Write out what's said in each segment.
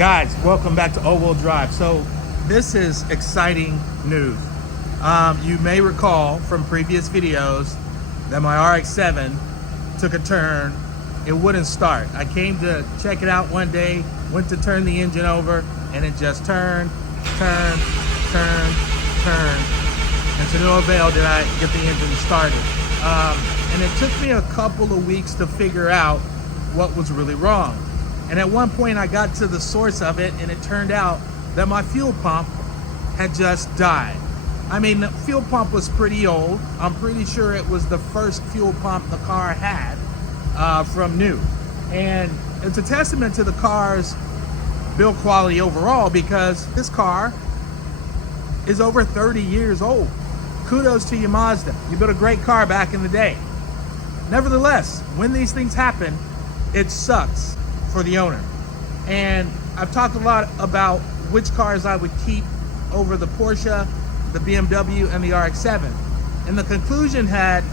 Guys, welcome back to All Wheel Drive. So this is exciting news. You may recall from previous videos that my RX-7 took a turn. It wouldn't start. I came to check it out one day, went to turn the engine over, and it just turned, and to no avail did I get the engine started. And it took me a couple of weeks to figure out what was really wrong. And at one point I got to the source of it, and it turned out that my fuel pump had just died. I mean, the fuel pump was pretty old. I'm pretty sure it was the first fuel pump the car had from new. And it's a testament to the car's build quality overall, because this car is over 30 years old. Kudos to you, Mazda. You built a great car back in the day. Nevertheless, when these things happen, it sucks for the owner. And I've talked a lot about which cars I would keep over the Porsche, the BMW, and the RX-7. And the conclusion had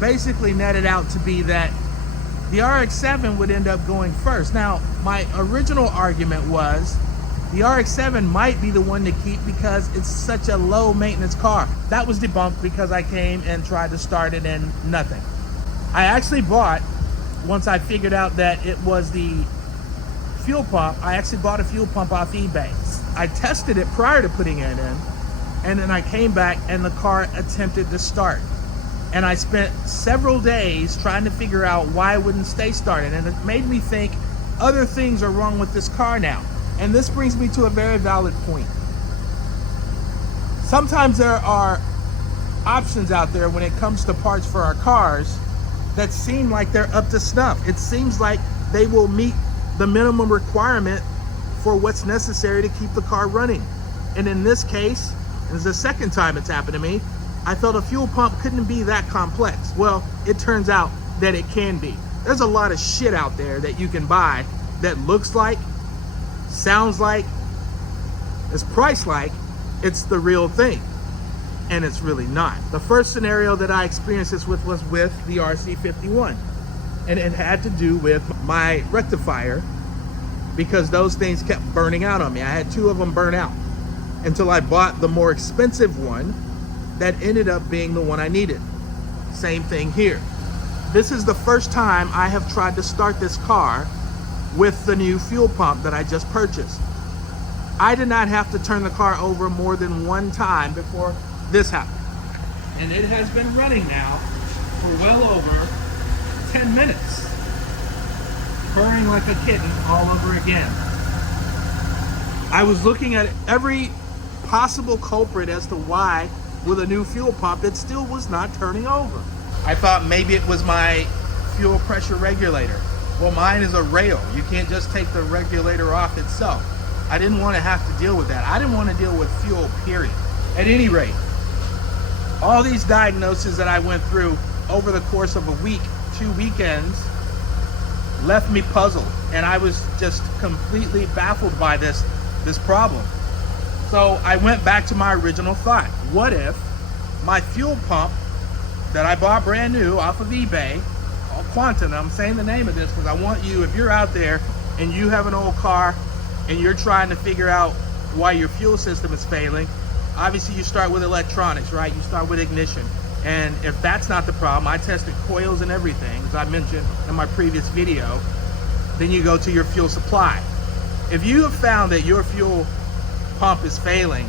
basically netted out to be that the RX-7 would end up going first. Now, my original argument was the RX-7 might be the one to keep because it's such a low maintenance car. That was debunked because I came and tried to start it and nothing. I actually bought, once I figured out that it was the fuel pump, I actually bought a fuel pump off eBay. I tested it prior to putting it in, and then I came back and the car attempted to start. And I spent several days trying to figure out why it wouldn't stay started. And it made me think other things are wrong with this car now. And this brings me to a very valid point. Sometimes there are options out there when it comes to parts for our cars that seem like they're up to snuff. It seems like they will meet the minimum requirement for what's necessary to keep the car running. And in this case, and it's the second time it's happened to me, I thought a fuel pump couldn't be that complex. Well, it turns out that it can be. There's a lot of shit out there that you can buy that looks like, sounds like, is priced like it's the real thing. And it's really not. The first scenario that I experienced this with was with the RC51. And it had to do with my rectifier, because those things kept burning out on me. I had two of them burn out until I bought the more expensive one that ended up being the one I needed. Same thing here. This is the first time I have tried to start this car with the new fuel pump that I just purchased. I did not have to turn the car over more than one time before this happened. And it has been running now for well over 10 minutes, purring like a kitten all over again. I was looking at every possible culprit as to why, with a new fuel pump, it still was not turning over. I thought maybe it was my fuel pressure regulator. Well, mine is a rail. You can't just take the regulator off itself. I didn't want to have to deal with that. I didn't want to deal with fuel, period. At any rate, all these diagnoses that I went through over the course of a week, 2 weekends, left me puzzled, and I was just completely baffled by this problem. So I went back to my original thought. What if my fuel pump that I bought brand new off of eBay, called Quantum, I'm saying the name of this because I want you, if you're out there and you have an old car and you're trying to figure out why your fuel system is failing, obviously you start with electronics, right? You start with ignition. And if that's not the problem, I tested coils and everything, as I mentioned in my previous video, then you go to your fuel supply. If you have found that your fuel pump is failing,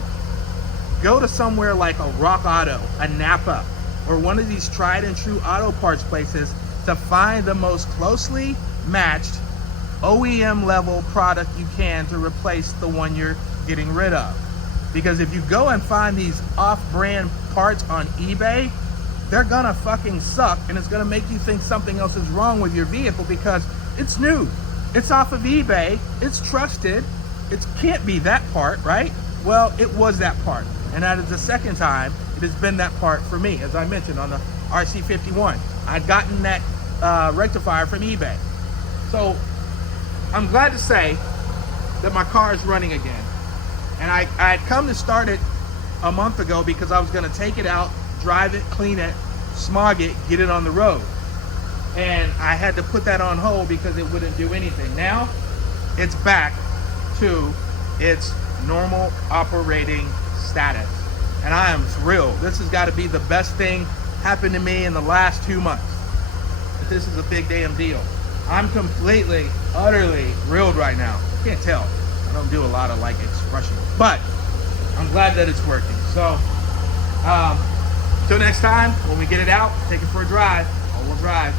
go to somewhere like a Rock Auto, a Napa, or one of these tried and true auto parts places to find the most closely matched OEM level product you can to replace the one you're getting rid of. Because if you go and find these off-brand parts on eBay, they're gonna fucking suck, and it's gonna make you think something else is wrong with your vehicle because it's new. It's off of eBay, it's trusted, it can't be that part, right? Well, it was that part. And that is the second time it has been that part for me, as I mentioned on the RC51. I'd gotten that rectifier from eBay. So I'm glad to say that my car is running again. And I had come to start it a month ago because I was gonna take it out, drive it, clean it, smog it, get it on the road. And I had to put that on hold because it wouldn't do anything. Now it's back to its normal operating status. And I am thrilled. This has got to be the best thing happened to me in the last 2 months. But this is a big damn deal. I'm completely, utterly thrilled right now. Can't tell. I don't do a lot of like expressions, but I'm glad that it's working. So, till next time, when we get it out, take it for a drive. All-wheel drive.